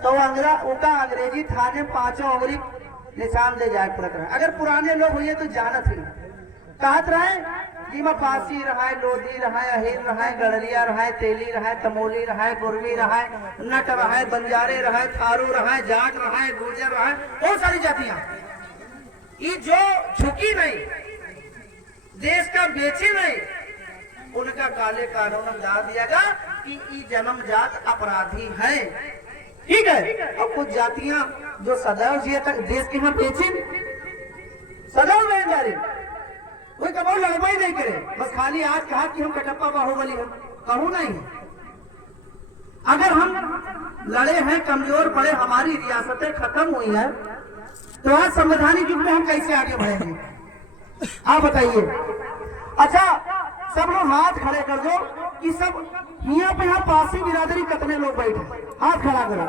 तो उनका अंग्रेजी थाने 5 उंगली निशान दे जाए पड़त रहे। अगर पुराने लोग हुए तो जानत ही कहत रहे कि मैं पासी रहा, लोधी रहा, अहिर रहा, गड़रिया रहा, तेली रहा, तमोली रहा, गुरवी रहा, नट रहा, बंजारे रहा, थारू रहा, जाट रहा, गुर्जर रहा, बहुत सारी जातियां। ये जो झुकी नहीं, देश का बेची नहीं, उनका काले कानून में डाल दियागा कि ये जन्मजात अपराधी है। ठीक है। और कुछ जातियां जो सदैव देश के यहाँ बेची, सदैव बेचारी कोई कभी लड़वा ही नहीं करे, बस खाली आज कहा कि हम कटप्पा बाहुबली हम कहूँ नहीं। अगर हम लड़े हैं, कमजोर पड़े, हमारी रियासतें खत्म हुई हैं, तो आज संवैधानिक युग में हम कैसे आगे बढ़ेंगे आप बताइए। अच्छा सब लोग हाथ खड़े कर दो कि सब यहाँ पे यहाँ पासी बिरादरी कितने लोग बैठे, हाथ खड़ा करो।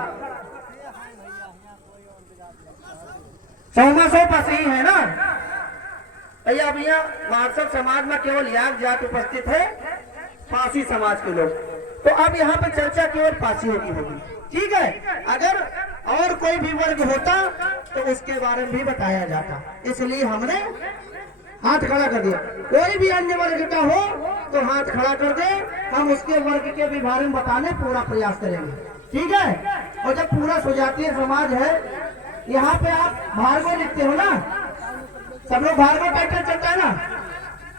100 पासी ही है ना भैया। भैया मार्शल समाज में केवल याग जात उपस्थित है, पासी समाज के लोग। तो अब यहाँ पे चर्चा केवल पासियों की होगी। ठीक है। अगर और कोई भी वर्ग होता तो उसके बारे में भी बताया जाता, इसलिए हमने हाथ खड़ा कर दिया। कोई भी अन्य वर्ग का हो तो हाथ खड़ा कर दे, हम उसके वर्ग के भी बारे में बताने पूरा प्रयास करेंगे। ठीक है। और जब पूरा सुजातीय समाज है, यहाँ पे आप भार्गव लिखते हो ना, सब लोग भार्गव टाइटल चलता है ना।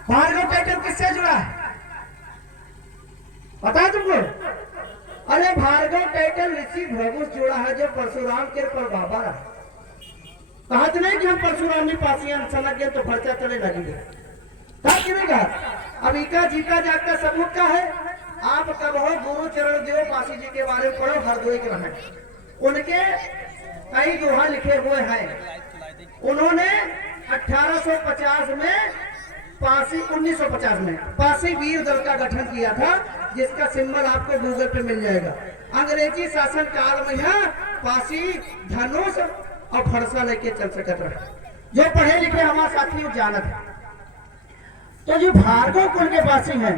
भार्गव टाइटल किससे जुड़ा है पता है तुमको? अरे भार्गव टाइटल ऋषि भृगु जुड़ा है, जो परशुराम के पर बाबा रहा। कहा तो नहीं कि हम परशुराम ने पासियां समझ गए तो खर्चा चले लगेंगे, कहा कि नहीं कहा। अब इका जीका जागता सबूत का है। आप कब हो गुरु चरण देव पासी जी के बारे में पढ़ो, हरदोई के रहे, उनके कई दोहा लिखे हुए हैं। उन्होंने 1850 में पासी 1950 में पासी वीर दल का गठन किया था, जिसका सिंबल आपको गूगल पे मिल जाएगा। अंग्रेजी शासन काल में यहाँ पासी धनुष और फरसा लेके चल सकते रहे। जो पढ़े लिखे हमारे साथी जानत है। तो जो भार्गव कुल के पासी हैं,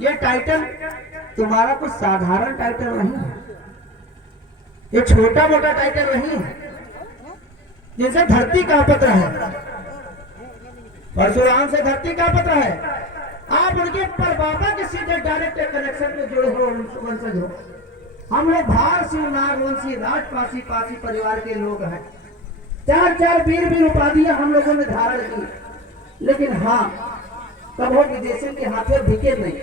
ये टाइटल तुम्हारा कुछ साधारण टाइटल नहीं है, ये छोटा मोटा टाइटल नहीं है। जिनसे धरती कांपत है, परशुराम से धरती कांपत है। आप उनके पर बाबा के सीधे डायरेक्ट कनेक्शन में जुड़े हो, वंशज हो। हम लोग भार सिंह नागवंशी राजपासी पासी परिवार के लोग हैं। 4 वीर उपाधियां हम लोगों ने धारण की, लेकिन हाँ कभी विदेशी के हाथों भिके नहीं,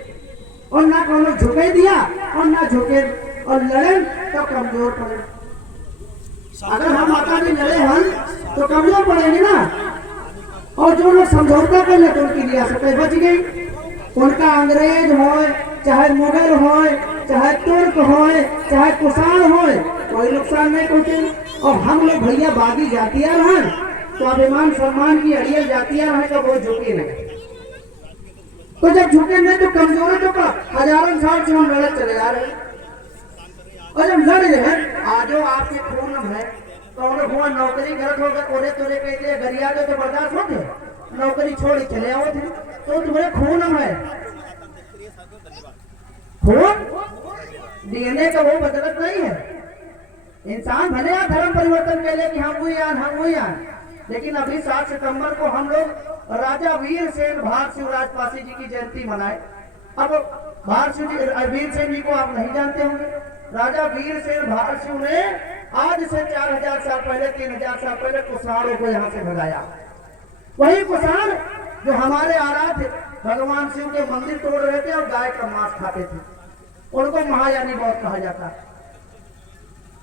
और ना कोनो झुके दिया और ना झुके, और लड़े तो कमजोर पड़े। अगर हम माता ने लड़े हम तो कमजोर पड़ेंगे ना। और जो लोग समझौता कर ले तो उनकी रियासतें बच गई। उनका अंग्रेज हो, चाहे मुगल हो, चाहे तुर्क हो, चाहे कुषाण हो, कोई नुकसान नहीं पहुंचे। और हम लोग भैया बागी जातियां हैं, स्वाभिमान सम्मान की अड़ियल जातियां हैं, तो वो झुके नहीं। तो जब झुके नहीं तो कमजोर तो का हजारों साल से हम लड़त चले जा रहे। और जब लड़ रहे आजो आपके खून है, तो हुआ नौकरी गलत होगा, कोने तोरे कहते गरिया जो तो बर्दाश्त होते, नौकरी छोड़ चले आओ थे, तो तुम्हारे खून है। खून डीएनए का वो बदलत नहीं है। इंसान भले आप धर्म परिवर्तन कर ले कि हम हुई आन, लेकिन अभी 7 सितंबर को हम लोग राजा वीर सेन भार सिंह राजपासी जी की जयंती मनाए। अब भार सिंह जी, वीर सेन जी को आप नहीं जानते होंगे। राजा वीर सेन भार सिंह ने आज से 4000 साल पहले, 3000 साल पहले कुषाणों को यहाँ से भगाया। वही कुषाण जो हमारे आराध्य भगवान शिव के मंदिर तोड़ रहे थे और गाय का मांस खाते थे, उनको महायानी बहुत कहा जाता है।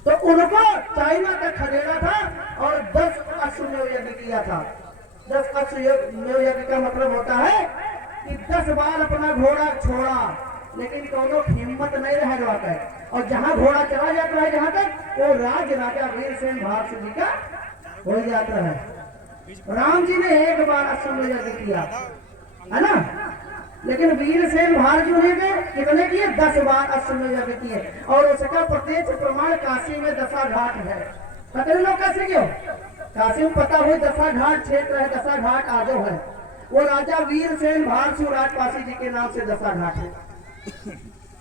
तो उनको चाइना तक खदेड़ा था और 10 अश्वमेध यज्ञ किया था। 10 अश्वमेध यज्ञ का मतलब होता है कि 10 बार अपना घोड़ा छोड़ा, लेकिन कोनो हिम्मत नहीं रह जाता है। और जहां घोड़ा चला जाता है जहां तक, वो राजा वीर सेन भार सिंह जी का हो जाता है। राम जी ने 1 बार अश्वमेध यज्ञ किया है ना, लेकिन वीर सेन भार जी ने कितने किए? 10 बार अश्वमेध यज्ञ किए। और उसका प्रत्यक्ष प्रमाण काशी में दशा घाट है। कितने लोग काशी क्यों? काशी में पता हुई दशा घाट क्षेत्र है, दशा घाट आजो है। वो राजा वीर सेन भार सिंह राजपासी जी के नाम से दशा घाट है।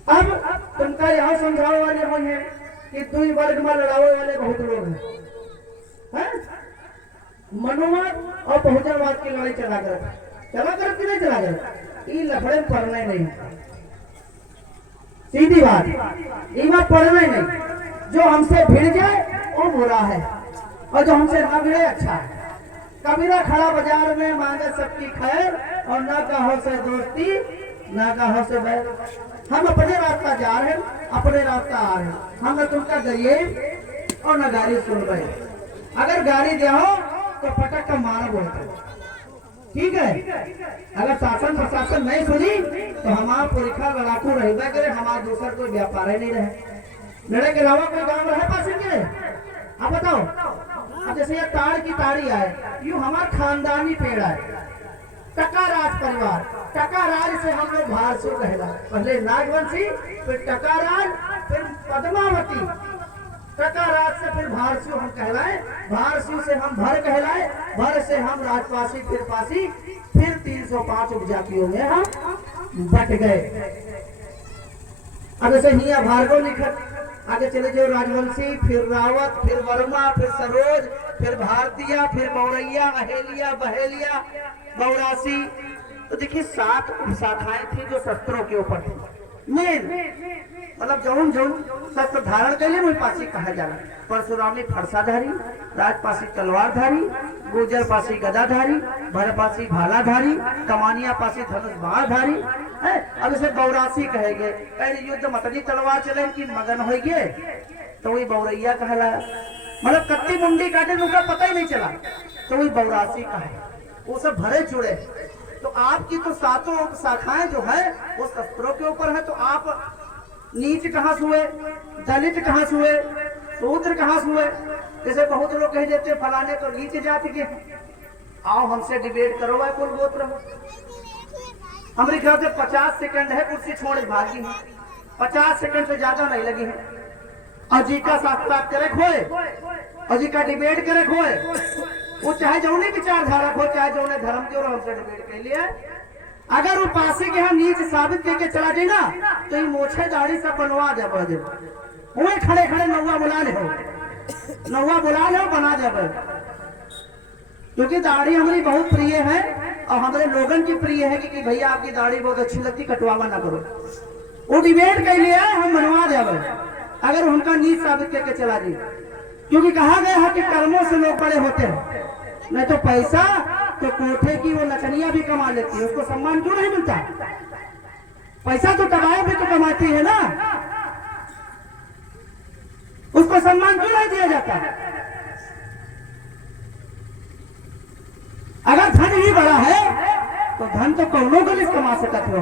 अब तुमका यहाँ समझाओ वाले हुए हैं कि दुई वर्ग में लड़ावे वाले बहुत लोग हैं, मनुवाद और बहुजनवाद की लड़ाई चला कर कि नहीं चला कर, ये लफड़े में पढ़ना ही नहीं, सीधी बात, इमा पढ़ना ही नहीं। जो हमसे भिड़ जाए वो बुरा है और जो हमसे ना भिड़े अच्छा है। कबीरा खड़ा बाजार में मांगे सबकी खैर और ना कहो से दोस्ती ना कहो से बैर। हम अपने रास्ता जा रहे हैं, अपने रास्ता आ रहे हैं, हम न तुमका गए और न गाड़ी सुन रहे। अगर गाड़ी दे हो तो पटक का मार बोलते, ठीक है। अगर शासन प्रशासन नहीं सुनी तो हमारा पुरखा लड़ाकू रहेगा करे, हमारा दूसर कोई व्यापार ही नहीं रहे। लड़े के अलावा कोई गाँव रहे पास के, आप बताओ। अब जैसे ये ताड़ की ताड़ी आए, यूं हमारा खानदानी पेड़ है, टका राज परिवार। टका राज से हम लोग भारसू कहला, पहले नागवंशी, फिर टका राज, फिर पद्मावती। टका राज से फिर भारसू हम कहलाए, भारसू से हम भर कहलाए, भर से हम राजपासी, फिर पासी, फिर 305 उपजातियों में हम बट गए। अब जैसे हिया भार्गव लिखत, आगे चले जाओ राजवंशी, फिर रावत, फिर वर्मा, फिर सरोज, फिर भारतीय, फिर बौरैया, अहेलिया, बहेलिया, बौरासी। तो देखिए 7 उपशाखाएं थी जो शस्त्रों के ऊपर थी। मेन मतलब जौन शस्त्र धारण के लिए वही पासी कहा जाला। परशुरामी फरसाधारी, राजपासी तलवारधारी, गुर्जर पासी गदाधारी, भरपासी भालाधारी, कमानिया पासी धनुष बाणधारी है। अब इसे बौरासी कहेंगे, युद्ध मतनी तलवार चले कि मगन हो गए तो वही बौरैया कहला। मतलब कत्ती मुंडी काटे उनका पता ही नहीं चला तो वही बौरासी कहे। वो सब भरे जुड़े। तो आपकी तो 7 शाखाएं जो है वो शस्त्रों के ऊपर है। तो आप नीच कहाँ से हुए, दलित कहाँ से हुए, शूद्र कहाँ से हुए। जैसे बहुत लोग कह देते फलाने तो नीच जाति के, आओ हमसे डिबेट करो भाई कुल गोत्र। हमारे ख्याल से 50 सेकंड है, कुर्सी छोड़ भागी है, 50 सेकंड से ज्यादा नहीं लगी है। और जी का साक्षात करे खोए, और जी का डिबेट करे खोए, वो चाहे जौने विचारधारा हो, चाहे जौने धर्म के, और हमसे डिबेट के लिए अगर वो पासी के हम नीच साबित करके चला जाए ना तो ये मोछे दाढ़ी सब बनवा दे, वही खड़े खड़े नौवा बुला ले हो, नौवा बुला ले बना दे। क्योंकि दाढ़ी हमारी बहुत प्रिय है और हमारे लोगन की प्रिय है कि भैया आपकी दाढ़ी बहुत अच्छी लगती, कटवावा ना करो। वो डिबेट के लिए हम बनवा दे अगर उनका नीच साबित करके चला जाए। क्योंकि कहा गया है कि कर्मों से लोग बड़े होते हैं, नहीं तो पैसा तो कोठे की वो लकड़ियां भी कमा लेती है, उसको सम्मान क्यों नहीं मिलता। पैसा तो दबाए भी तो कमाती है ना, उसको सम्मान क्यों नहीं दिया जाता। अगर धन ही बड़ा है तो धन तो कौनों को कमा सकते हो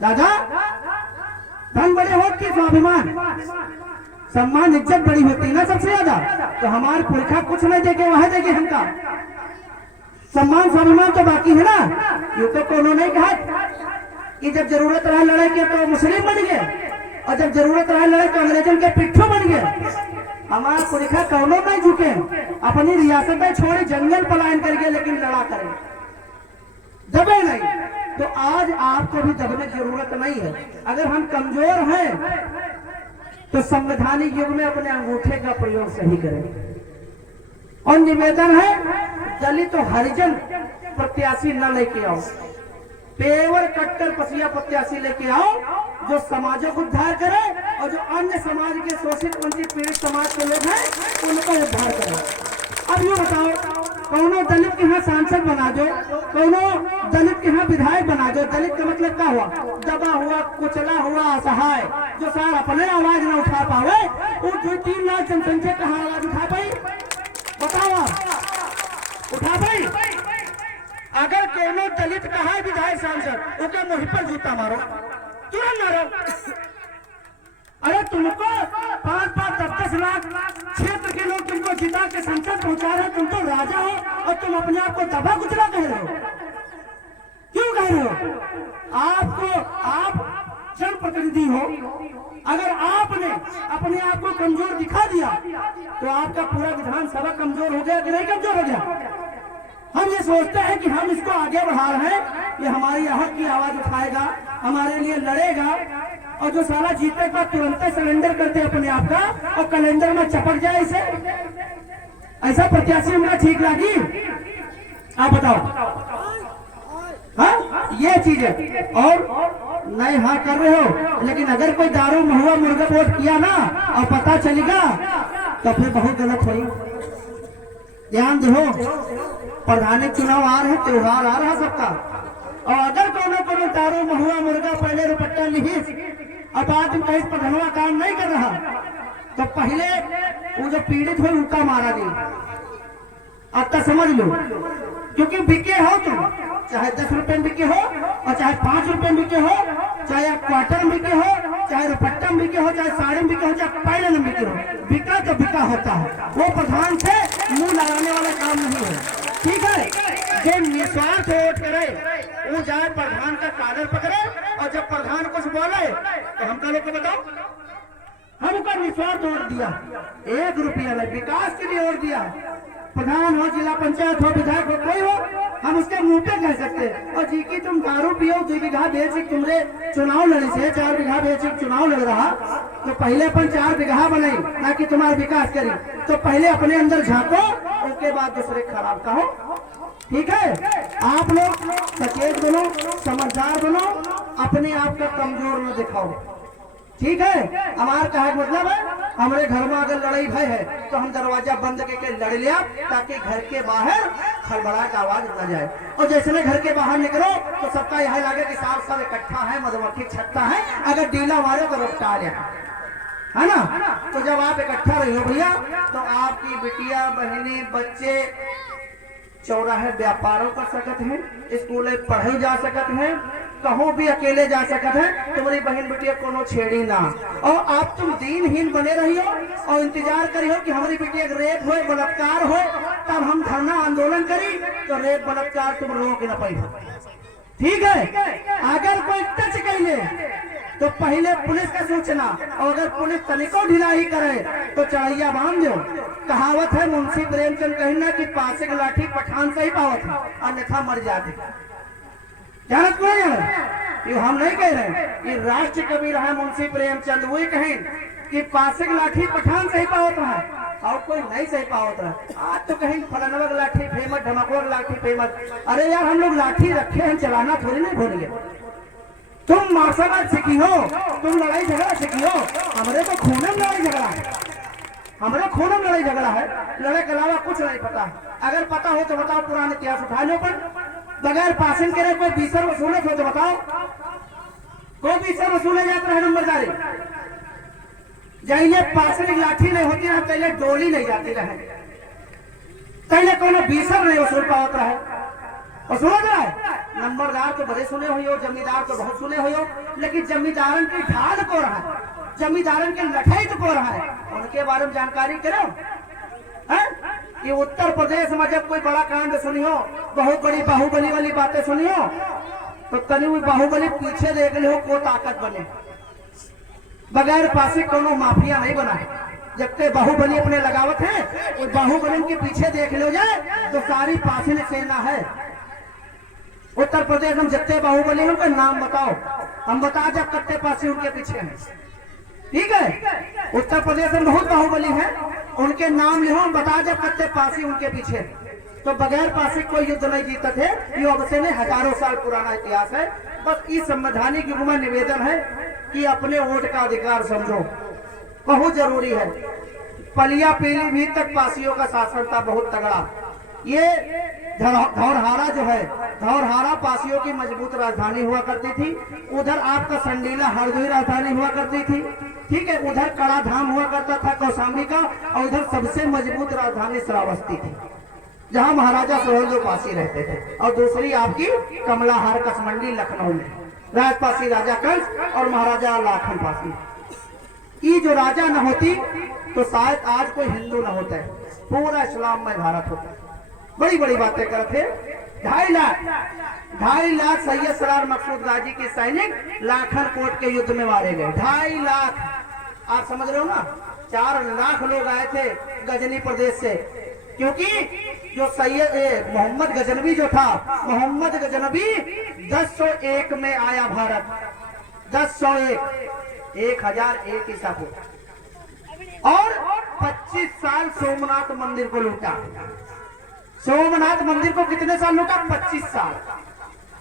दादा। धन बड़े हो कि स्वाभिमान, सम्मान, इज्जत बड़ी होती है ना सबसे ज्यादा। तो हमारे पुरखा कुछ नहीं देखे, वह देखे हमका सम्मान स्वाभिमान तो बाकी है ना। ये तो कोनो नहीं कहा कि जब जरूरत रहा लड़ाई के तो मुस्लिम बन गए, और जब जरूरत रहा लड़ाई तो अंग्रेजों के पिट्ठू बन गए। हमारा पुरखा कौनों नहीं झुके, अपनी रियासत में छोड़े जंगल पलायन करके, लेकिन लड़ा करें, दबे नहीं। तो आज आपको भी दबने की जरूरत नहीं है। अगर हम कमजोर हैं तो संवैधानिक युग में अपने अंगूठे का प्रयोग सही करें। और निवेदन है दलित और हरिजन प्रत्याशी न लेके आओ, पेवर कट्टर पसिया प्रत्याशी लेके आओ जो समाजों को उद्धार करे और जो अन्य समाज के शोषित वंचित पीड़ित समाज के लोग हैं उनको उद्धार करे। अब ये बताओ, कौनो दलित के यहाँ सांसद बना दो, कौनो दलित के यहाँ विधायक बना दो। दलित का मतलब क्या हुआ, दबा हुआ, कुचला हुआ, असहाय, जो सार अपने आवाज न उठा पावे, वो 2-3 लाख जनसंख्या कहाँ आवाज उठा पाई, बताओ आप उठा पाई। अगर कोनो दलित कहा है विधायक सांसद, उसके मुंह पर जूता मारो, तुरंत मारो। अरे तुमको 5-5, 10-10 लाख क्षेत्र के लोग तुमको जिता के संसद पहुंचा रहे, तुम तो राजा हो और तुम अपने आप को दबा कुचला कह रहे हो। क्यों कह रहे हो? आप जनप्रतिनिधि हो, अगर आपने अपने आप को कमजोर दिखा दिया तो आपका पूरा विधानसभा कमजोर हो गया कि नहीं कमजोर हो गया। हम ये सोचते हैं कि हम इसको आगे बढ़ा रहे हैं, ये हमारी हक की आवाज उठाएगा, हमारे लिए लड़ेगा, और जो साला जीते के बाद तुरंत सरेंडर करते अपने आप का और कैलेंडर में चपक जाए इसे, ऐसा प्रत्याशी हमारा ठीक लगी? आप बताओ। हाँ, ये चीज है। और नहीं हाँ कर रहे हो, लेकिन अगर कोई दारू महुआ मुर्गा वोट किया ना और पता चलेगा तो फिर बहुत गलत हुई। ध्यान दो, प्रधानिक चुनाव आ रहे, त्योहार आ रहा सबका, और अगर कोनो दारू महुआ मुर्गा पहले रुपट्टा लिहिस और बाद में कहीं प्रधानवा काम नहीं कर रहा तो पहले वो जो पीड़ित हुई उनका मारा गया। अब तक समझ लो, क्योंकि बिके हो तुम, चाहे 10 रुपए में बिके हो और चाहे 5 रुपए में बिके हो, चाहे आप क्वार्टर में बिके हो, चाहे रुपट्टा में बिके हो, चाहे साड़ी में बिके हो, चाहे पहले में बिके हो, बिका तो बिका होता है। वो प्रधान से मुंह लगाने वाला काम नहीं है, ठीक है? जो निस्वार्थ वोट करे वो जाए प्रधान का कागज पकड़े, और जब प्रधान कुछ बोले तो हम लोग को बताओ, हमका निस्वार्थ वोट दिया, 1 रुपया नहीं, विकास के लिए वोट दिया। प्रधान हो, जिला पंचायत हो, विधायक हो, कोई हो, हम उसके मुंह पे कह सकते हैं। और जी की तुम दारू पियो, 2 बीघा बेच तुमने चुनाव लड़ी से 4 बीघा बेच चुनाव लड़ रहा, तो पहले अपन 4 बीघा बनाई ताकि तुम्हारा विकास करी, तो पहले अपने अंदर झांको, उसके बाद दूसरे खराब कहो, ठीक है? आप लोग सचेत बनो, समझदार बनो, अपने आप का कमजोर न दिखाओ, ठीक है? हमारा कहा मतलब है, हमारे घर में अगर लड़ाई भय है तो हम दरवाजा बंद करके लड़ लिया ताकि घर के बाहर खड़बड़ा का आवाज न जाए। और जैसे घर के बाहर निकलो तो सबका यह लगे कि साथ सब इकट्ठा है, मधुमक्खी छत्ता है, अगर डीला मारे तो रफ्तार है ना? तो जब आप इकट्ठा रही हो भैया तो आपकी बिटिया, बहनी, बच्चे चौराहे व्यापारों कर सकते हैं, स्कूल पढ़े जा सकते हैं, कहीं भी अकेले जा सकते हैं, तुम्हारी बहन बेटिया कोनो छेड़ी ना। और आप तुम दीनहीन बने रही हो और इंतजार करी हो कि हमारी बेटिया रेप हो, बलात्कार हो, तब हम धरना आंदोलन करी, तो रेप बलात्कार तुम रोक न पाई हो, ठीक है? अगर कोई टच कर ले तो पहले पुलिस का सूचना, और अगर पुलिस तनिको ढिलाई करे तो चढ़ैया बांध दो। कहावत है मुंशी प्रेमचंद कहना कि पासे की लाठी पठान से ही पावत है, अन्यथा मर जाते। जानत कौन है? ये हम नहीं कह रहे, ये राष्ट्र कवि रहा मुंशी प्रेमचंद, वही कहें कि पासे की लाठी पठान से ही पावत है और कोई नहीं सही पावत है। आज तो कहीं फलानवा की लाठी फेमस, धमाकुआ की लाठी फेमस। अरे यार, हम लोग लाठी रखे हैं, चलाना थोड़ी नहीं भूल गए। तुम मार्शल आर्ट सीखी हो, तुम लड़ाई झगड़ा सीखी हो, हमारे तो खून में लड़ाई झगड़ा है, हमारे खून में लड़ाई झगड़ा है, लड़ाई के अलावा कुछ नहीं पता। अगर पता हो तो बताओ, पुराने इतिहास उठा लो, पर बगैर पासिंग करे कोई बीसर वसूले हो तो बताओ, कोई बीसर वसूले जाता है नंबरदारी, जाइए पासिंग लाठी नहीं होती है, पहले डोली नहीं जाती रहे, पहले कोनो बीसर नहीं वसूल पाता है, और सुना जा है नंबरदार तो बड़े सुने हुई हो, जमींदार तो बहुत सुने हुई हो, लेकिन जमींदारन की ढाल को रहा है, जमींदारन के लठैत को रहा है, उनके बारे में जानकारी करो। ये उत्तर प्रदेश में जब कोई बड़ा कांड सुनी हो, बहुत बड़ी बाहुबली वाली बातें सुनी हो, तो तनी हुई बाहुबली पीछे देख लो को ताकत बने, बगैर पासी कोनो माफिया नहीं बना है। जब तक बाहुबली अपने लगावत है, उस बाहुबली के पीछे देख लो जाए तो सारी पासी सेना है। उत्तर प्रदेश में जितने बाहुबली हैं उनका नाम बताओ, हम बता जब कत्ते पासी उनके पीछे हैं, ठीक है? उत्तर प्रदेश में बहुत बाहुबली है, उनके नाम लिखो, हम बता जब कत्ते पासी उनके पीछे। तो बगैर पासी कोई युद्ध नहीं जीता थे, ये अवश्य में हजारों साल पुराना इतिहास है। बस इस संवैधानिक युग में निवेदन है कि अपने वोट का अधिकार समझो, बहुत जरूरी है। पलिया पीलीभीत तक पासियों का शासन था बहुत तगड़ा। ये धौरहारा जो है, धौरहारा पासियों की मजबूत राजधानी हुआ करती थी। उधर आपका संडीला हरदोई राजधानी हुआ करती थी, ठीक है? उधर कड़ा धाम हुआ करता था कौशाम्बी का, और उधर सबसे मजबूत राजधानी श्रावस्ती थी, जहां महाराजा सुहेलदेव पासी रहते थे। और दूसरी आपकी कमलाहार कसमंडी लखनऊ में राजपासी राजा कंस और महाराजा लाखन पासी। ये जो राजा न होती तो शायद आज कोई हिंदू न होता है, पूरा इस्लाम में भारत होता है। बड़ी बड़ी बातें करते। 2.5 लाख सैयद सरार मकसूद गाजी के सैनिक लाखन कोट के युद्ध में मारे गए। 2.5 लाख, आप समझ रहे हो ना? 4 लाख लोग आए थे गजनी प्रदेश से, क्योंकि जो सैयद मोहम्मद गजनवी जो था, मोहम्मद गजनवी 1001 में आया भारत, 1001। 1001 ईसा पूर्व। और 25 साल सोमनाथ मंदिर को लूटा। सोमनाथ मंदिर को कितने साल लूटा? 25 साल।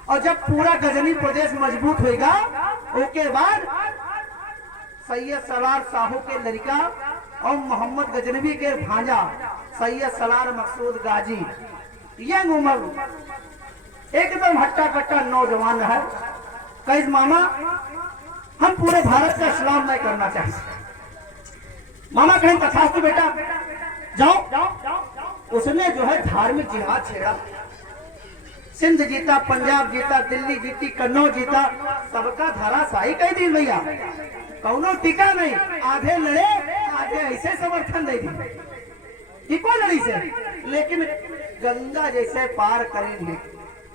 और जब पूरा गजनी प्रदेश मजबूत होगा, उसके बाद सैयद सलार साहू के लड़का और मोहम्मद गजनवी के भांजा सैयद सलार मकसूद गाजी, यंग उम्र, एकदम हट्टा कट्टा नौजवान है। कहीं मामा हम पूरे भारत का इस्लाम नहीं करना चाहिए। मामा कहीं तथास्तु बेटा जाओ। उसने जो है धार्मिक जिहाद छेड़ा। सिंध जीता, पंजाब जीता, दिल्ली जीती, कन्नौज जीता, सबका धराशायी कह दी भैया। कौनो टिका नहीं। आधे लड़े, आधे ऐसे समर्थन दे दी। इको लड़ी से, लेकिन गंगा जैसे पार करें है,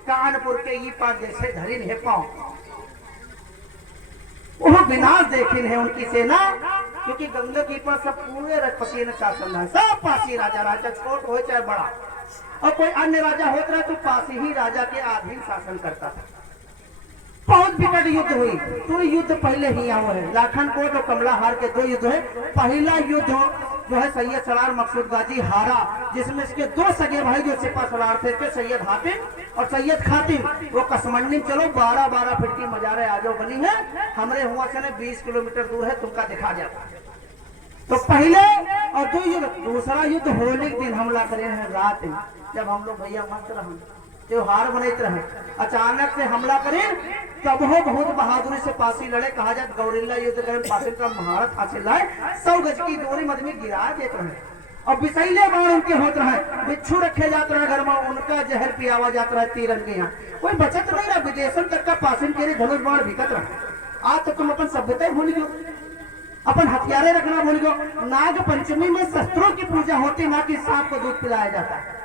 कानपुर के ई पार जैसे धरिन है पाँव, वो विनाश देखिन है उनकी सेना। क्योंकि गंगा के पास सब पूरे रजपति ने शासन है, सब पासी राजा, राजा छोट हो चाहे बड़ा, और कोई अन्य राजा होता रहा तो पासी ही राजा के अधीन शासन करता था। बहुत विकट युद्ध हुई। तो युद्ध पहले ही हुआ है, लाखन कोट और कमला हार के 2 युद्ध है। पहला युद्ध जो है सैयद सलार मकसूद गाजी हारा, जिसमें इसके 2 सगे भाई जो सिपा सलार थे, सैयद हातिम और सैयद खातिम, वो कसमंडी में चलो 12-12 फीट की मजारे आजो बनी है, हमरे हुआ से 20 किलोमीटर दूर है, तुमका दिखा जाता। तो पहले और 2 युद्ध। दूसरा युद्ध होली के दिन हमला करे हैं रात में, जब हम लोग भैया मस्त रहे, त्योहार बनते रहे, अचानक से हमला करें, तब वो बहुत बहादुरी से पासी लड़े। कहा जाए गौरिल्ला युद्ध करें, पासी का महारत हासिल लाए, 100 गज की दूरी मदमी गिरा देते रहे। और विषैले बाण उनके होते रहे, बिच्छू रखे जाते रहे घर में, उनका जहर पियावा जाता रहे तीरन के यहाँ, कोई बचत नहीं रहा। विदेशन तक का पासिन के धनुष बाण बिकत रहे। आज तो तुम अपन सभ्यता भूल गयो, अपन हथियारे रखना भूल गयो। नाग पंचमी में शस्त्रों की पूजा होती, ना कि सांप को दूध पिलाया जाता है।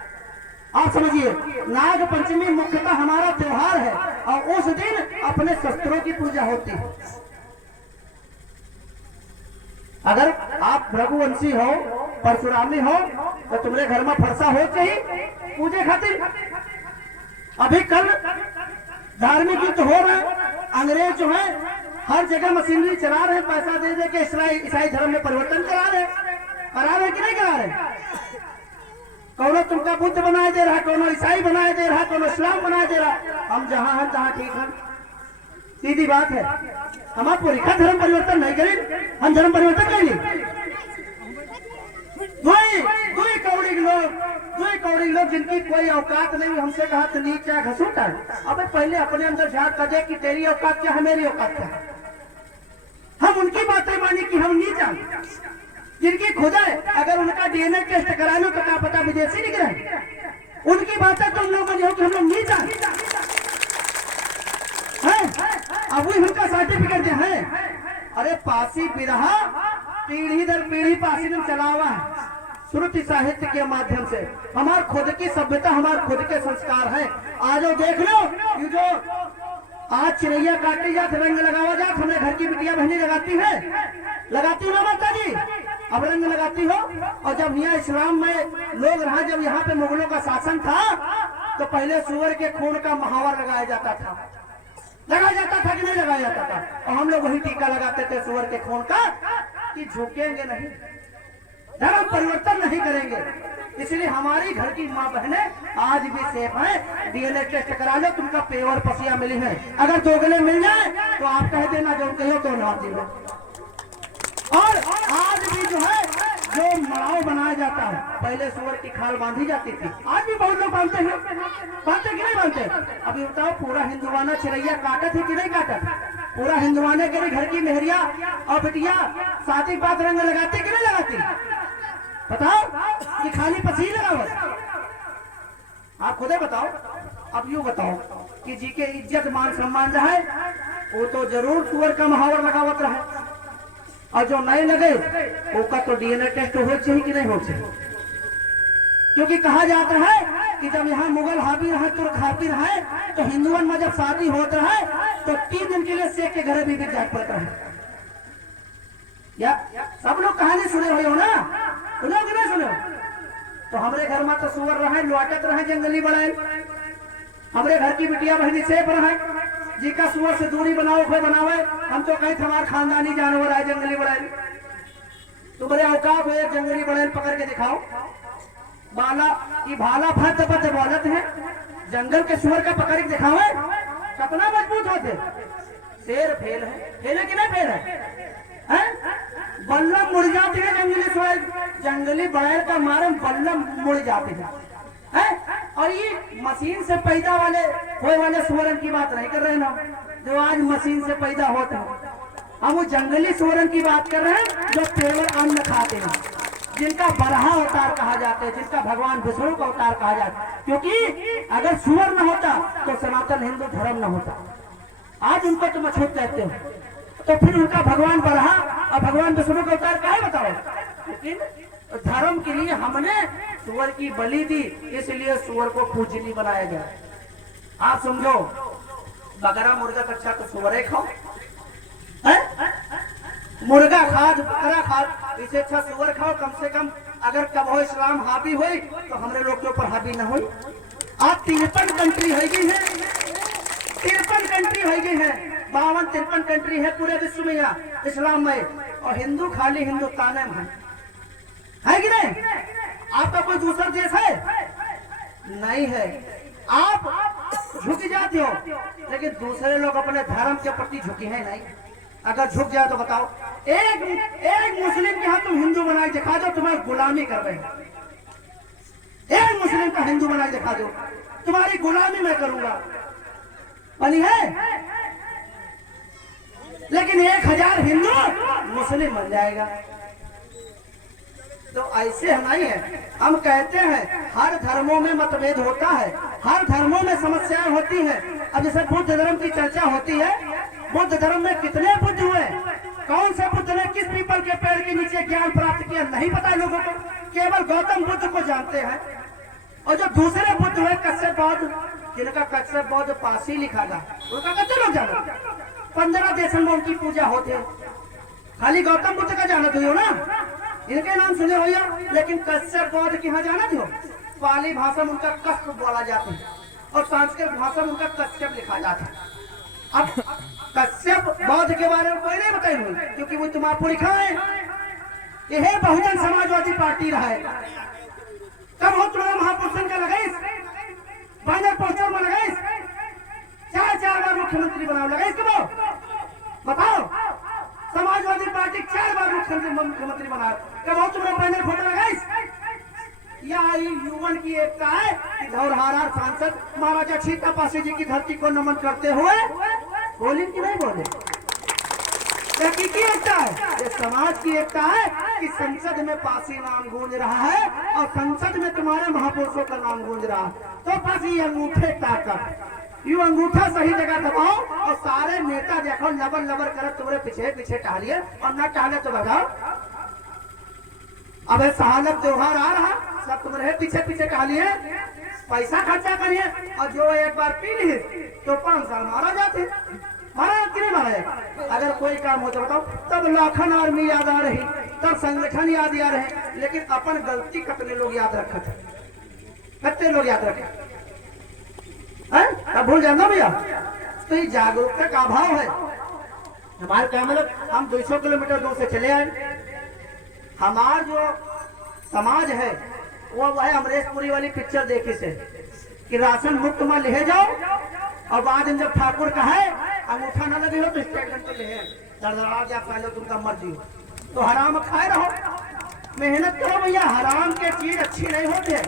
आप समझिए, नाग पंचमी मुख्यतः हमारा त्योहार है, और उस दिन अपने शस्त्रों की पूजा होती है। अगर आप रघुवंशी हो, परशुरामी हो, तो तुम्हारे घर में फरसा हो चाहिए पूजे खातिर। अभी कल धार्मिक युद्ध हो रहा है, अंग्रेज जो है हर जगह मशीनरी चला रहे, पैसा दे दे के ईसाई धर्म में परिवर्तन करा रहे कि नहीं करा रहे? कौनो तुमका बुद्ध बनाए दे रहा, कौनो ईसाई बनाए दे रहा, कौनो इस्लाम बनाए दे रहा। हम जहां हैं तहां ठीक हैं, सीधी बात है। हम आपको लिखा धर्म परिवर्तन नहीं करें, हम धर्म परिवर्तन करेंगे। दुई कौड़ी लोग जिनकी कोई औकात नहीं, हमसे कहा तो नीचा घसूटा। अब पहले अपने अंदर झांक कर दे कि तेरी औकात क्या है, मेरी औकात क्या है। हम उनकी बातें मानी कि हम नीचा, जिनकी खुदा है, अगर उनका डीएनए टेस्ट करा लो तो क्या पता विदेशी निकले। उनकी बातें तुम लोग मानी हो कि हम लोग नीचा है। अब वही उनका सर्टिफिकेट है। अरे पासी बिरहा पीढ़ी दर पीढ़ी पासी ने चलावा है, श्रुति साहित्य के माध्यम से। हमार खुद की सभ्यता, हमार खुद के संस्कार है। आज देख लो, ये जो आज चिड़ैया काटी जात, रंग लगावा जात, हमें घर की बिटिया बहनी लगाती हो माता जी, अब रंग लगाती हो। और जब यहाँ इस्लाम में लोग रहा, जब यहाँ पे मुगलों का शासन था, तो पहले सुअर के खून का महावर लगाया जाता था कि नहीं लगाया जाता था? और हम लोग वही टीका लगाते थे सुअर के खून का, कि झुकेंगे नहीं, धर्म परिवर्तन नहीं करेंगे। इसलिए हमारी घर की माँ बहने आज भी सेफ है। डीएनए टेस्ट करा लो, तुमका पेवर पसिया मिली है। अगर दोगले मिल जाए तो आप कह देना, जो कहो तो ना दी। और आज भी जो है, जो मड़ाव बनाया जाता है, पहले सुअर की खाल बांधी जाती थी, आज भी बहुत लोग बांधते हैं। बांधते कि नहीं बांधते? अभी बताओ, पूरा हिंदुआना चिड़ैया काटा थी कि नहीं काटा? पूरा हिंदुआने के लिए घर की मेहरिया और बिटिया शादी के बाद रंग लगाती कि नहीं लगाती? बताओ कि खाली पसीने लगाओ? आप खुदे बताओ। अब यूं बताओ कि जी के इज्जत मान सम्मान रहे, वो तो जरूर सुअर का महावर लगावत रहे, और जो नहीं लगे उसका तो डीएनए टेस्ट हो चाहिए कि नहीं हो चाहिए। क्योंकि कहा जाता है कि जब यहाँ मुगल हावी रहे, तुर्क हावी रहे, तो हिंदुओं में जब शादी होता है तो 3 दिन के लिए शेख के घर भी जाग पड़ता है। या सब लोग कहानी सुने हुए हो ना, सुनो कि नहीं सुनो? तो हमारे घर में तो सुअर रहे, लौटत रहे, जंगली बढ़ाए, हमारे घर की बिटिया बहनी सेफ रहे, जी का सुअर से दूरी बनाओ कोई बनावे, हम तो कहीं हमारा खानदानी जानवर है जंगली बड़ैल। तुम्हारे औकात है जंगली बड़ैल पकड़ के दिखाओ। बाला की भाला फट फट बोलत है, जंगल के सुअर का पकड़ के दिखावे कितना मजबूत होते। शेर फेल है, फेल है कि नहीं फेल है? बल्लम मुड़ जाते हैं जंगली सुअर, जंगली बड़ैल का मारे बल्लम मुड़ जाते हैं। और ये मशीन से पैदा वाले होए वाले सुअरन की बात नहीं कर रहे ना, जो आज मशीन से पैदा होते हैं। हम वो जंगली सुअरन की बात कर रहे हैं जो केवल अन्न खाते हैं, जिनका बरहा अवतार कहा जाता है, जिनका भगवान विष्णु का अवतार कहा जाता है। क्योंकि अगर सुअर न होता तो सनातन हिंदू धर्म न होता। आज उनको तुम अछूत कहते हो, तो फिर उनका भगवान बरहा और भगवान विष्णु का अवतार कहा है बताओ। लेकिन धर्म के लिए हमने सुअर की बलि दी, इसलिए सुअर को पूजनीय बनाया गया। आप समझो, बकरा मुर्गा अच्छा तो सुअर खाओ, मुर्गा खाद बकरा खाद, इसे अच्छा सुअर खाओ। कम से कम अगर कब हो इस्लाम हावी हो तो हमारे लोग के ऊपर हावी न हो। आज 53 कंट्री है गई है, 53 कंट्री है गई है, 52-53 कंट्री है पूरे विश्व में यहाँ इस्लाम में, और हिंदू खाली हिंदुस्तान में है कि नहीं? आपका कोई दूसरा देश है? नहीं है। आप झुक जाते हो, लेकिन दूसरे लोग अपने धर्म के प्रति झुके हैं नहीं। अगर झुक जाए तो बताओ, एक मुस्लिम के हाथ तुम हिंदू बनाए दिखा दो, तुम्हारी गुलामी कर रहे हैं। एक मुस्लिम का हिंदू बनाए दिखा दो, तुम्हारी गुलामी मैं करूंगा, बनी है। लेकिन 1000 हिंदू मुस्लिम बन जाएगा, तो ऐसे हम नहीं है। हम कहते हैं हर धर्मों में मतभेद होता है, हर धर्मों में समस्याएं होती हैं। अब जैसे बुद्ध धर्म की चर्चा होती है, बुद्ध धर्म में कितने बुद्ध हुए, कौन से बुद्ध ने किस पीपल के पेड़ के नीचे ज्ञान प्राप्त किया नहीं पता है लोगों को, केवल गौतम बुद्ध को जानते हैं। और जो दूसरे बुद्ध हुए कश्यप बौद्ध, जिनका कश्यप बौद्ध पासी लिखा था, उनका कितने लोग जाना? 15 देशों में उनकी पूजा होती है, खाली गौतम बुद्ध का जाना हो ना, इनके नाम सुने हो या? लेकिन कश्यप बौद्ध की यहाँ जाना थी, पाली भाषा में उनका कश्यप बोला जाता है और संस्कृत भाषा में उनका कश्यप लिखा जाता है। अब कश्यप बौद्ध के बारे में कोई नहीं बताए, क्योंकि वो तुम आपको लिखा है। यह बहुजन समाजवादी पार्टी रहा है। कब हो तुम्हारा महापुरुषन का लगाइस, बैनर पोस्टर में लगाइस, 4 बार मुख्यमंत्री बनाओ, लगाइस कब हो बताओ? समाजवादी पार्टी 4 बार मुख्यमंत्री बना, कब हो तुम्हारा बैनर फोटो लगाइस? या युवन की एकता है कि धौरहारा सांसद महाराजा छीतापासी जी की धरती को नमन करते हुए बोले कि नहीं बोले? की एकता है, ये समाज की एकता है कि संसद में पासी नाम गूंज रहा है और संसद में तुम्हारे महापुरुषों का नाम गूंज रहा है। तो बस ये अंगूठे ताकत, यू अंगूठा सही जगह दबाओ और सारे नेता देखो लबर लबर कर तुम्हारे पीछे पीछे टहलिए, और न टहले तो बताओ। अब शहादत त्योहार आ रहा, सब तुम्हारे पीछे पीछे टहलिए, पैसा खर्चा करिए, और जो एक बार पी ली तो 5 साल मारा जाते। मारा कि नहीं मारा? अगर कोई काम हो तो बताओ, तब लाखन आर्मी याद आ रही, तब संगठन याद आ रहे, लेकिन अपन गलती कितने लोग याद रखे थे? कितने लोग याद रखे? अब भूल जाना भैया। तो ये जागरूकता का अभाव है। हमारे क्या मतलब, हम 200 किलोमीटर दूर से चले आए। हमारा जो समाज है वो है अमरेशपुरी वाली पिक्चर देखी से कि राशन मुक्त में ले जाओ, और बाद में जब ठाकुर का है अंगूठा न लगे हो तो स्टेटमेंट ले दरदरा जा, पहले तुमका मर्जी हो तो हराम खाए रहो, मेहनत करो भैया। हराम के चीज अच्छी नहीं होती है,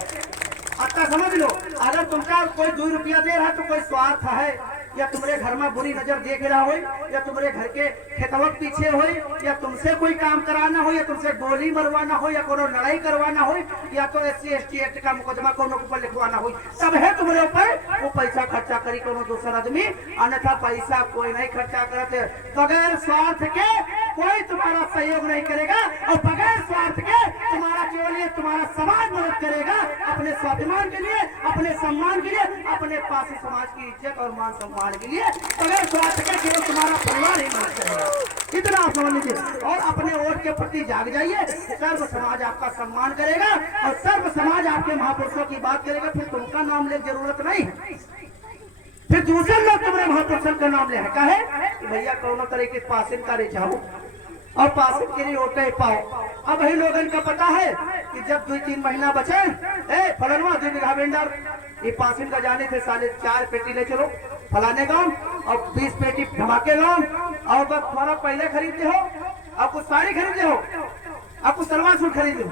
अच्छा समझ लो। अगर तुमका कोई 2 रुपया दे रहा है तो कोई स्वार्थ है, या तुम्हारे घर में बुरी नजर देख रहा हो, या तुम्हारे घर के खेतवक पीछे हो, या तुमसे कोई काम कराना हो, या तुमसे गोली मरवाना हो, या कोनो लड़ाई करवाना हो, या तो SC ST एक्ट का मुकदमा कोनो ऊपर लिखवाना हो, सब है तुम्हारे ऊपर। वो पैसा खर्चा करी कोनो दूसरा आदमी, अन्यथा पैसा कोई नहीं खर्चा करते। बगैर स्वार्थ के कोई तुम्हारा सहयोग नहीं करेगा, और बगैर स्वार्थ के तुम्हारा केवल तुम्हारा समाज मदद करेगा, अपने स्वाभिमान के लिए, अपने सम्मान के लिए, अपने पास समाज की इज्जत और मान सम्मान के लिए। बगैर स्वार्थ के केवल तुम्हारा परिवार ही मदद करेगा, इतना आप समझ लीजिए। और अपने वोट के प्रति जाग जाइए, सर्व समाज आपका सम्मान करेगा और सर्व समाज आपके महापुरुषों की बात करेगा, फिर तुमका नाम ले जरूरत नहीं है। फिर दूसरे लोग तुम्हारे महापुरुषन का नाम ले है कहे कि भैया कौन तरीके पासिन करे जाओ और पासिन के लिए होते पाओ। अब वही लोगन का पता है कि जब 2-3 महीना बचे फलनवा 2 बीघा बेंडर ये पासिन का जाने थे साले 4 पेटी ले चलो फलाने गांव और 20 पेटी धमाके गांव और बस थोड़ा पहले खरीदते हो अब कुछ साड़ी खरीदते हो अब कुछ सलवार सूट खरीदते हो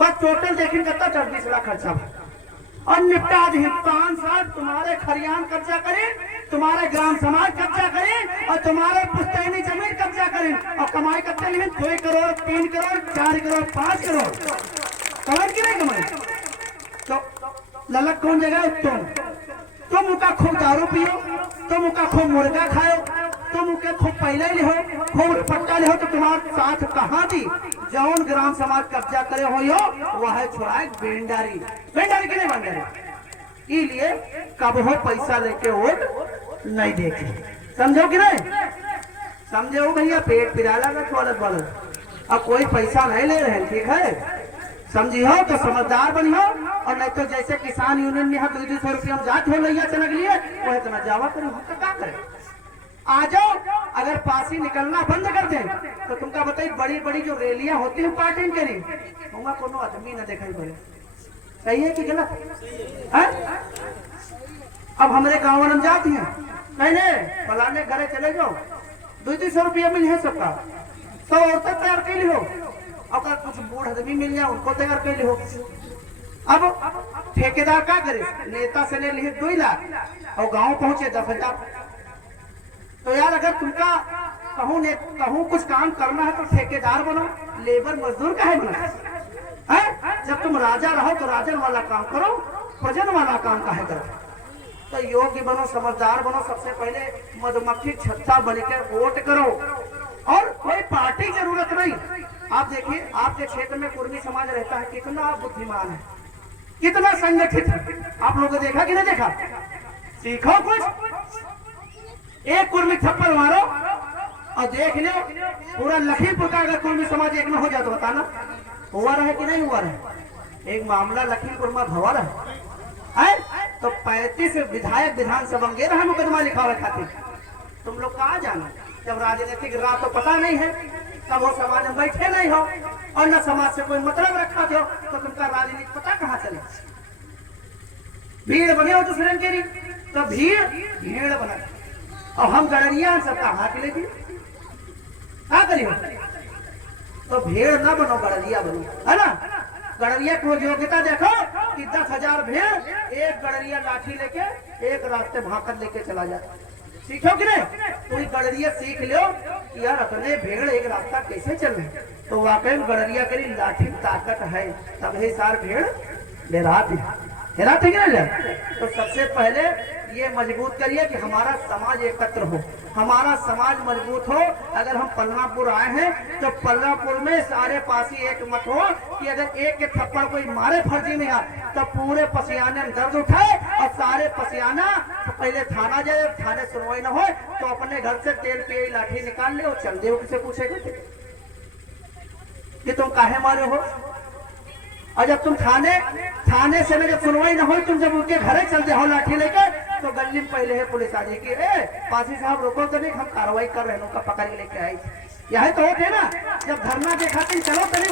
बस टोटल देखेंगे कितना 20 लाख खर्चा और निपटा दी 5 साल तुम्हारे खरियान कब्जा करें तुम्हारे ग्राम समाज कब्जा करें और तुम्हारे पुश्तैनी जमीन कब्जा करें और कमाई करते नहीं 2 करोड़ 3 करोड़ 4 करोड़ 5 करोड़ कमाई की नहीं कमाई तो ललक कौन जगह तुम उनका खूब दारू पियो तुम उनका खूब मुर्गा खाओ तुम उनके खूब पहले लिहो खूब पट्टा लिहो तो तुम्हारे साथ कहाँ थी जौन ग्राम समाज कब्जा करे हो वह छुड़ाए बेंडारी बेंडारी के लिए बेंडारी इसलिए कब हो पैसा लेके वोट नहीं देखे समझो कि नहीं समझो भैया पेट पिराला का खोलत वाला अब कोई पैसा नहीं ले रहे ठीक है समझी हो तो समझदार बनी हो और नहीं तो जैसे किसान यूनियन में 200 रुपया में जात हो लिया चलक लिए वह इतना जावा करो हम क्या करें आ जाओ अगर पासी निकलना बंद कर दे तो तुमका बताइए बड़ी बड़ी जो रैलियां होती हैं पार्टी के लिए होगा कोनो आदमी न दिखाई पड़े सही है कि गलत है? अब हमारे गाँव में जाती हैं नहीं फलाने घरे चले जाओ 200 रुपया मिल है सबका 100 औरतें तैयार कर ली हो अगर कुछ बूढ़ आदमी मिल जाए उनको तैयार कर ली हो अब ठेकेदार क्या करे नेता से ले लिए 2 लाख और गांव पहुंचे 10,000 तो यार अगर तुमका कहूँ कुछ काम करना है तो ठेकेदार बनो लेबर मजदूर का है बना है जब तुम राजा रहो तो राजन वाला काम करो प्रजन वाला काम काहे करो तो योग्य बनो समझदार बनो सबसे पहले मधुमक्खी छत्ता बनकर वोट करो और कोई पार्टी जरूरत नहीं। आप देखिए आपके क्षेत्र में कुर्मी समाज रहता है कितना बुद्धिमान है कितना संगठित है आप लोगों ने देखा कि नहीं देखा सीखो कुछ एक कुर्मी थप्पड़ मारो और देख लो पूरा लखीमपुर का अगर कुर्मी समाज एक में हो जाए तो बताना हुआ रहे कि नहीं हुआ रहे। एक मामला लखीमपुर में भवा रहे तो 35 विधायक विधानसभा में रहा मुकदमा लिखा हुआ खातिर तुम लोग कहाँ जाना जब राजनीतिक राह तो पता नहीं है तब वो समाज में बैठे नहीं हो और न समाज से कोई मतलब रखा हो तो तुमका राजनीति पता कहाँ चले भीड़ बने हो दूसरे के लिए तो भीड़ बना और हम गड़रिया सबका हाथ ले दिए क्या करिए तो भीड़ न बनो गड़रिया बनो है ना गड़रिया को योग्यता देखो कि 10,000 भीड़ एक गड़रिया लाठी लेके एक रास्ते भाकर लेके चला जाए सीखो कि नहीं तो गड़रिया सीख लो यार अपने भीड़ एक रास्ता कैसे चल रहे तो वाकई में गड़रिया के लिए लाठी ताकत है तब ही सार भीड़ हेराते कि नहीं तो सबसे पहले ये मजबूत करिए कि हमारा समाज एकत्र हो हमारा समाज मजबूत हो। अगर हम पलनापुर आए हैं तो पलनापुर में सारे पासी एक मत हो कि अगर एक के थप्पड़ कोई मारे फर्जी में तो पूरे पसियाने में दर्द उठाए और सारे पसियाना तो पहले थाना जाए थाने सुनवाई न हो तो अपने घर से तेल पे लाठी निकाल ले और चल दे किसे पूछेगा कि तुम काहे मारे हो और जब तुम थाने से जब सुनवाई न हो तुम जब उनके घरे चलते हो लाठी लेके तो गली में पहले है पुलिस आ जाएगी पासी साहब रोको तो नहीं हम कार्रवाई कर रहे हैं उनका पकड़ के लेके आई यही तो होते ना जब धरना दिखाते चलो तभी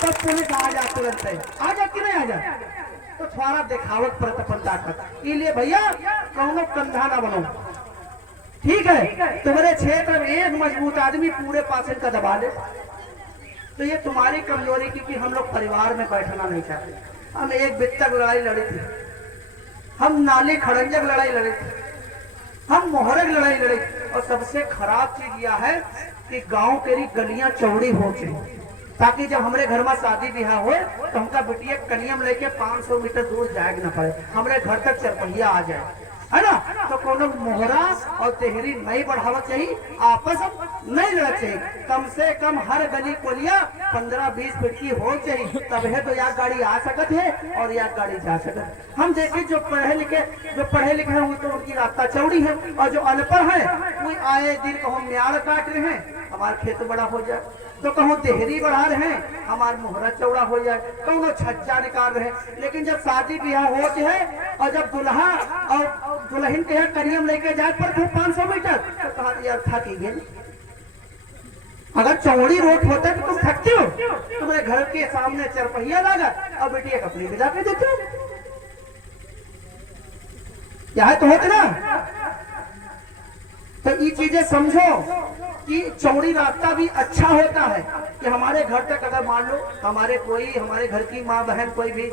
तब पुलिस आ जाए तुरंत आ जा कि नहीं आ जाए तो थोड़ा दिखावट पर अपन ताकत इसलिए भैया कौनो कंधा ना बनो ठीक है तुम्हारे क्षेत्र में एक मजबूत आदमी पूरे पासन का दबा ले तो ये तुम्हारी कमजोरी क्योंकि हम लोग परिवार में बैठना नहीं चाहते हम एक बित्तक लड़ाई लड़ी थी हम नाली खड़ंजक लड़ाई लड़ी थी हम मोहरक लड़ाई लड़ी और सबसे खराब चीज यह है कि गांव के गलियां चौड़ी हो चाहिए ताकि जब हमारे घर में शादी ब्याह हो तो हमका बिटिया कनियम लेके 500 मीटर दूर जाए न पड़े हमारे घर तक चरपहिया आ जाए है ना तो कोनो मोहरा और तेहरी नहीं बढ़ावा चाहिए आपस नहीं लड़ा चाहिए कम से कम हर गली कोलिया 15-20 फीट की हो चाहिए तब है तो या गाड़ी आ सकत है और या गाड़ी जा सकत हम देखे जो पढ़े लिखे हैं तो उनकी रास्ता चौड़ी है और जो अनपढ़ है वो आए दिन को हम म्याड़ काट रहे हैं हमारा खेत बड़ा हो जाए तो कहूँ देहरी बढ़ा रहे हैं, हमार मुहरा चौड़ा हो जाए, कहूँ छज्जा निकाल रहे हैं। लेकिन जब शादी ब्याह होते है और जब दुल्हा और दुल्हन के यहाँ करियम लेके जाए पर 500 मीटर, तो कहा यार थकी गए। अगर चौड़ी रोड होता तो तुम थकते हो, तुम्हारे घर के सामने चरपहिया लगा और बेटी अपनी विदा कर देते हो, क्या है तो होते ना। तो ये चीजें समझो कि चौड़ी रास्ता भी अच्छा होता है कि हमारे घर तक अगर मान लो हमारे घर की माँ बहन कोई भी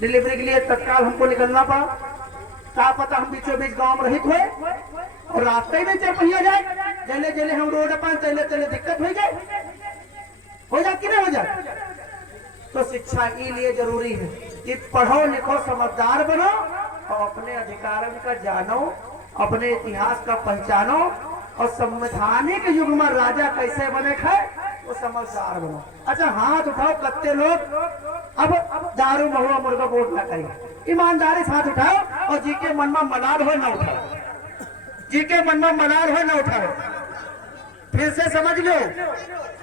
डिलीवरी के लिए तत्काल हमको निकलना पड़ा, क्या पता हम बीचों बीच गांव में रहित हुए और रास्ते ही में चरपहिया जाए, जले जले हम रोड अपन चले चले दिक्कत हो जाए कि नहीं हो जाए। तो शिक्षा इसलिए जरूरी है कि पढ़ो लिखो समझदार बनो और अपने अधिकारों का जानो, अपने इतिहास का पहचानो और संवैधानिक युग में राजा कैसे बने खाए वो समझदार बनो। अच्छा हाथ उठाओ कत्ते लोग अब दारू महुआ मुर्गा वोट ना करें, ईमानदारी से हाथ उठाओ और जी के मन में मलाल हो ना उठाओ, जी के मन में मलाल हो ना उठाओ। फिर से समझ लो,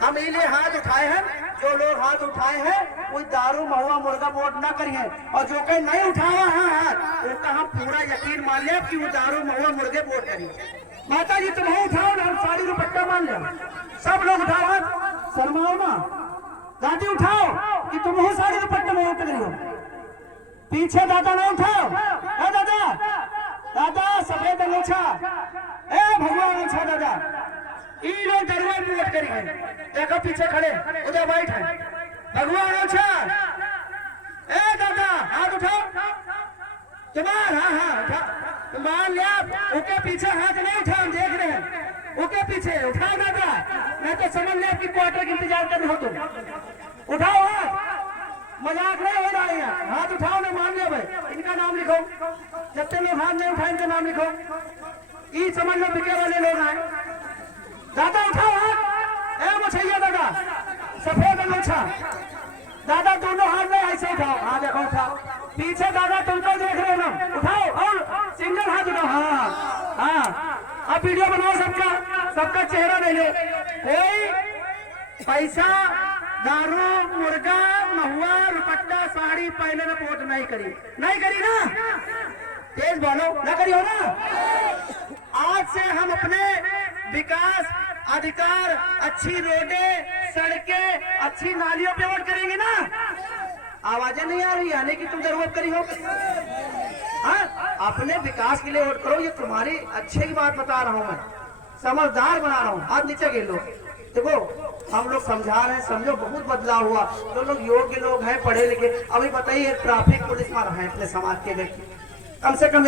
हम इसलिए हाथ उठाए हैं, जो लोग हाथ उठाए हैं वो दारू महुआ मुर्गा वोट ना करिए, और जो कहीं नहीं उठावा है हाथ उनका हम पूरा यकीन मान लिया कि वो दारू महुआ मुर्गे वोट करिए। माता जी तुम उठाओ ना, हम साड़ी दुपट्टा मान लिया, सब लोग उठाओ हाथ, शर्माओ ना। दादी उठाओ कि तुम हो साड़ी दुपट्टा में वोट करियो। पीछे दादा ना उठाओ, दादा दादा सफेद अंगोछा, भगवान अंगोछा दादा, ई लोग दरुआ में वोट करिए। देखो पीछे खड़े उधर बैठ है भगवान अच्छा, दादा हाथ उठाओ तुम्हार, हाँ मान लिया। उनके पीछे हाथ नहीं उठा, हम देख रहे हैं, उनके पीछे उठाओ दादा, मैं तो समझ लिया कि क्वार्टर का इंतजार कर रहे हो तुम। उठाओ हाथ, मजाक नहीं हो रहा है, हाथ उठाओ ना, मान लिया भाई। इनका नाम लिखो, जितने लोग हाथ नहीं उठाए इनका नाम लिखो। ये समझ लो बिके वाले लोग आए। दादा उठाओ हाथ, मछैया दादा सफेद अंगोछा, दादा दोनों हाथ में ऐसे उठाओ, हाँ देखो उठाओ। पीछे दादा तुमको देख रहे हो ना, उठाओ और सिंगल हाथ उठाओ, हाँ। अब वीडियो बनाओ सबका चेहरा ले लो। कोई पैसा दारू मुर्गा महुआ रुपट्टा साड़ी पहले ना वोट नहीं करी ना, तेज बोलो ना करी हो ना। आज से हम अपने विकास अधिकार, अच्छी रोडें, सड़कें, अच्छी नालियों पे वोट करेंगे ना। आवाजें नहीं आ रही यानी कि तुम जरूरत करी हो, हाँ अपने विकास के लिए वोट करो। ये तुम्हारी अच्छे की बात बता रहा हूं मैं, समझदार बना रहा हूं। हाथ नीचे गिर लो, देखो हम लोग समझा रहे हैं, समझो बहुत बदलाव हुआ। जो लोग योग्य लोग हैं, पढ़े लिखे, अभी बताइए ट्रैफिक पुलिस में रहे अपने समाज के व्यक्ति, कम से कम